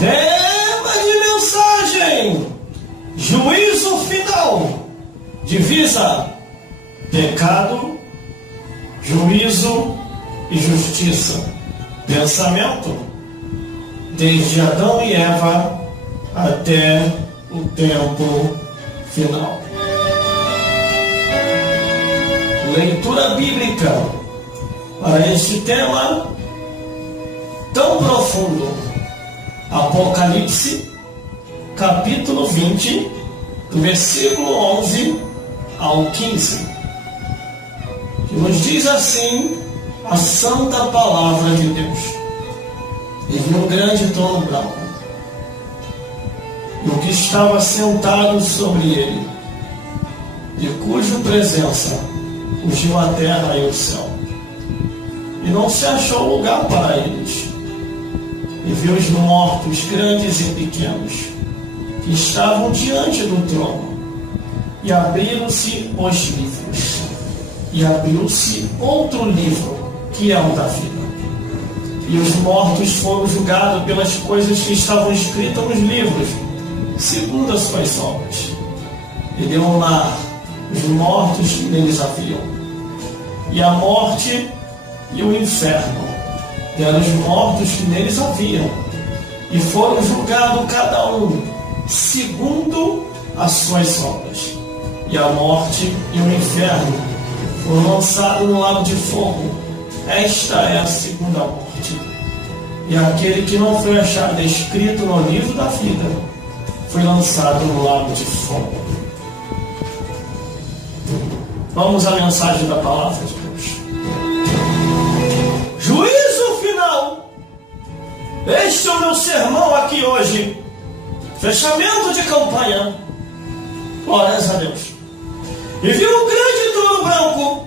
Tema de mensagem: juízo final. Divisa: pecado, juízo e justiça. Pensamento: desde Adão e Eva até o tempo final. Leitura bíblica para este tema tão profundo. Apocalipse, capítulo 20, do versículo 11 ao 15, que nos diz assim a santa palavra de Deus. E vi um grande trono branco, e o que estava sentado sobre ele, de cuja presença fugiu a terra e o céu, e não se achou lugar para eles. E viu os mortos, grandes e pequenos, que estavam diante do trono, e abriram-se os livros, e abriu-se outro livro, que é o da vida. E os mortos foram julgados pelas coisas que estavam escritas nos livros, segundo as suas obras. E deu um lar os mortos que neles haviam, e a morte e o inferno deram os mortos que neles haviam, e foram julgados cada um segundo as suas obras. E a morte e o inferno foram lançados no lago de fogo. Esta é a segunda morte. E aquele que não foi achado escrito no livro da vida foi lançado no lago de fogo. Vamos à mensagem da palavra de Deus. Juízo final. Este é o meu sermão aqui hoje. Fechamento de campanha. Glórias a Deus. E viu um grande trono branco,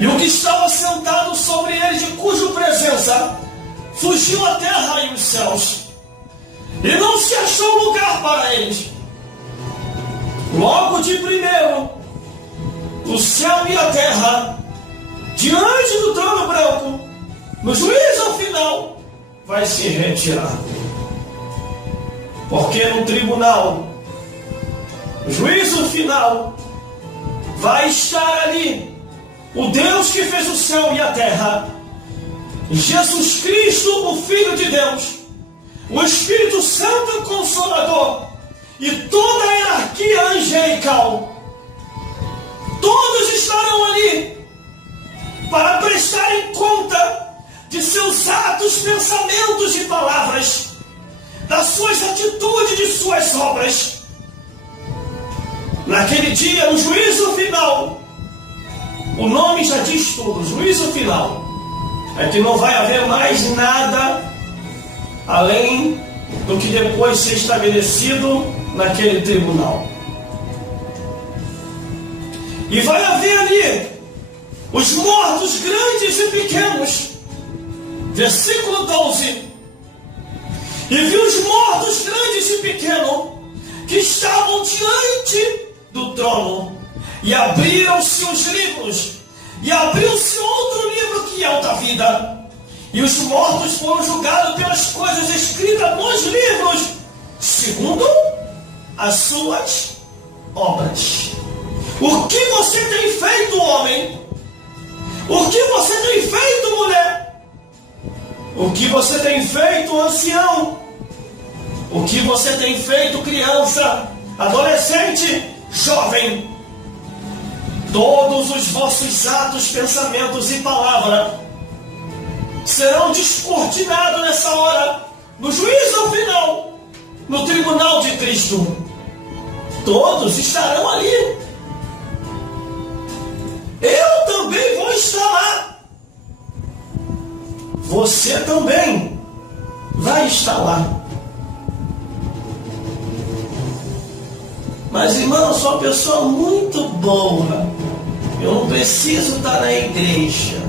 e o que estava sentado sobre ele, de cuja presença fugiu a terra e os céus, e não se achou lugar para eles. Logo de primeiro, o céu e a terra, diante do trono branco, no juízo final, vai se retirar. Porque no tribunal, no juízo final, vai estar ali o Deus que fez o céu e a terra, Jesus Cristo, o Filho de Deus, o Espírito Santo Consolador e toda a hierarquia angelical. Todos estarão ali para prestarem conta de seus atos, pensamentos e palavras, das suas atitudes, de suas obras. Naquele dia, no juízo final, o nome já diz tudo. Juízo final é que não vai haver mais nada além do que depois ser estabelecido naquele tribunal. E vai haver ali os mortos grandes e pequenos. Versículo 12. E viu os mortos grandes e pequenos que estavam diante do trono, e abriram-se os livros, e abriu-se outro livro, que é o da vida, e os mortos foram julgados pelas coisas escritas nos livros, segundo as suas obras. O que você tem feito, homem? O que você tem feito, mulher? O que você tem feito, ancião? O que você tem feito, criança, adolescente, jovem? Todos os vossos atos, pensamentos e palavras serão descortinados nessa hora, no juízo final, no tribunal de Cristo. Todos estarão ali. Eu também vou estar lá. Você também vai estar lá. Mas, irmão, eu sou uma pessoa muito boa. Eu não preciso estar na igreja.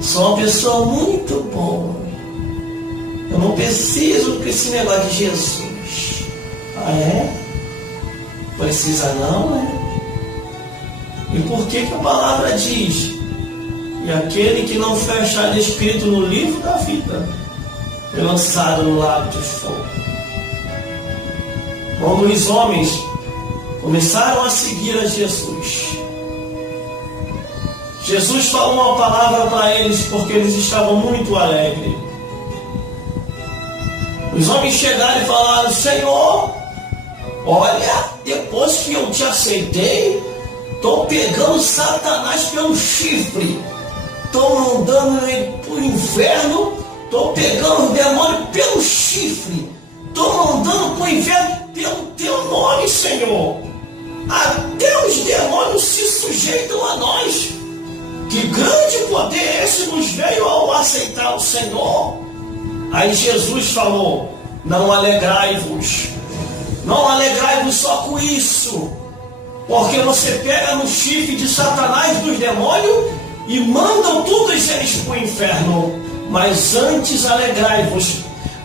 Sou uma pessoa muito boa. Eu não preciso desse negócio de Jesus. Ah, é? Precisa não, né? E por que a palavra diz: e aquele que não foi achado escrito no livro da vida foi lançado no lago de fogo. Quando os homens começaram a seguir a Jesus, Jesus falou uma palavra para eles porque eles estavam muito alegres. Os homens chegaram e falaram: Senhor, olha, depois que eu te aceitei, estou pegando Satanás pelo chifre, estou mandando ele para o inferno, estou pegando o demônio pelo chifre, estou mandando para o inferno pelo teu nome, Senhor. Até os demônios se sujeitam a nós. Que grande poder esse nos veio ao aceitar o Senhor. Aí Jesus falou: não alegrai-vos. Não alegrai-vos só com isso, porque você pega no chifre de Satanás, dos demônios, e mandam todos eles para o inferno. Mas antes alegrai-vos,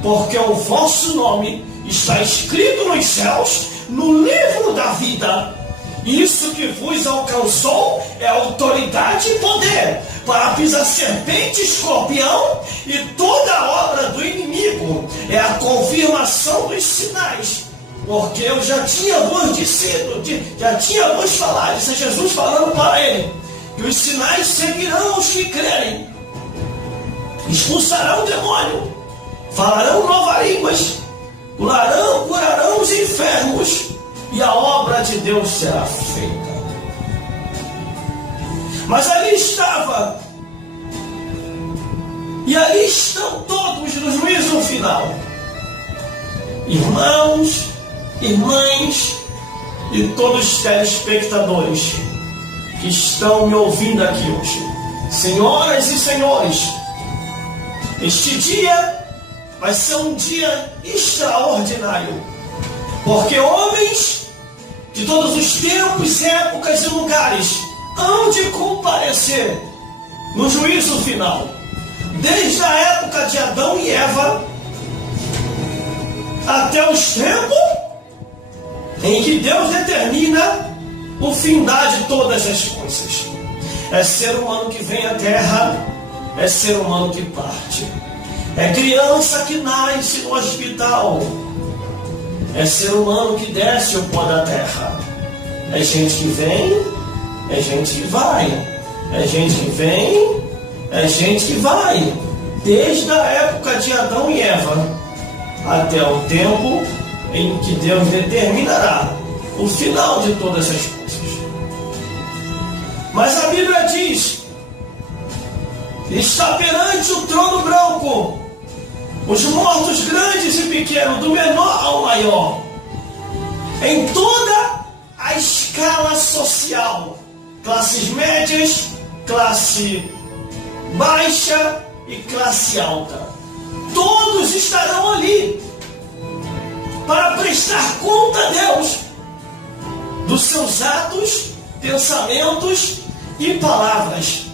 porque o vosso nome está escrito nos céus, no livro da vida. Isso que vos alcançou é autoridade e poder para pisar serpente, escorpião e toda a obra do inimigo. É a confirmação dos sinais, porque eu já tinha vos falado, isso é Jesus falando para ele, que os sinais seguirão os que crerem. Expulsarão o demônio, falarão novas línguas, curarão os enfermos, e a obra de Deus será feita. Mas ali estava, e ali estão todos no juízo final, irmãos, irmãs e todos os telespectadores que estão me ouvindo aqui hoje. Senhoras e senhores, este dia vai ser um dia extraordinário, porque homens de todos os tempos, épocas e lugares hão de comparecer no juízo final. Desde a época de Adão e Eva até os tempos em que Deus determina o findar de todas as coisas. É ser humano que vem à terra, é ser humano que parte, é criança que nasce no hospital, é ser humano que desce o pó da terra. É gente que vem, é gente que vai. É gente que vem, é gente que vai. Desde a época de Adão e Eva até o tempo em que Deus determinará o final de todas as coisas. Mas a Bíblia diz: está perante o trono branco os mortos grandes e pequenos, do menor ao maior, em toda a escala social, classes médias, classe baixa e classe alta. Todos estarão ali para prestar conta a Deus dos seus atos, pensamentos e palavras.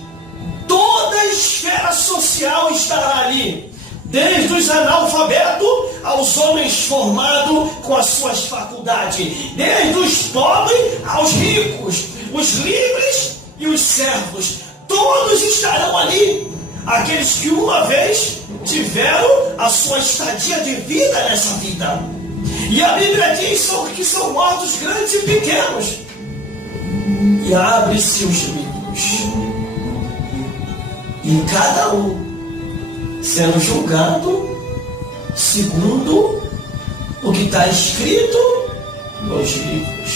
Toda a esfera social estará ali, desde os analfabetos aos homens formados com as suas faculdades, desde os pobres aos ricos, os livres e os servos. Todos estarão ali, aqueles que uma vez tiveram a sua estadia de vida nessa vida. E a Bíblia diz que são mortos grandes e pequenos. E abre-se os livros, e cada um sendo julgado segundo o que está escrito nos livros.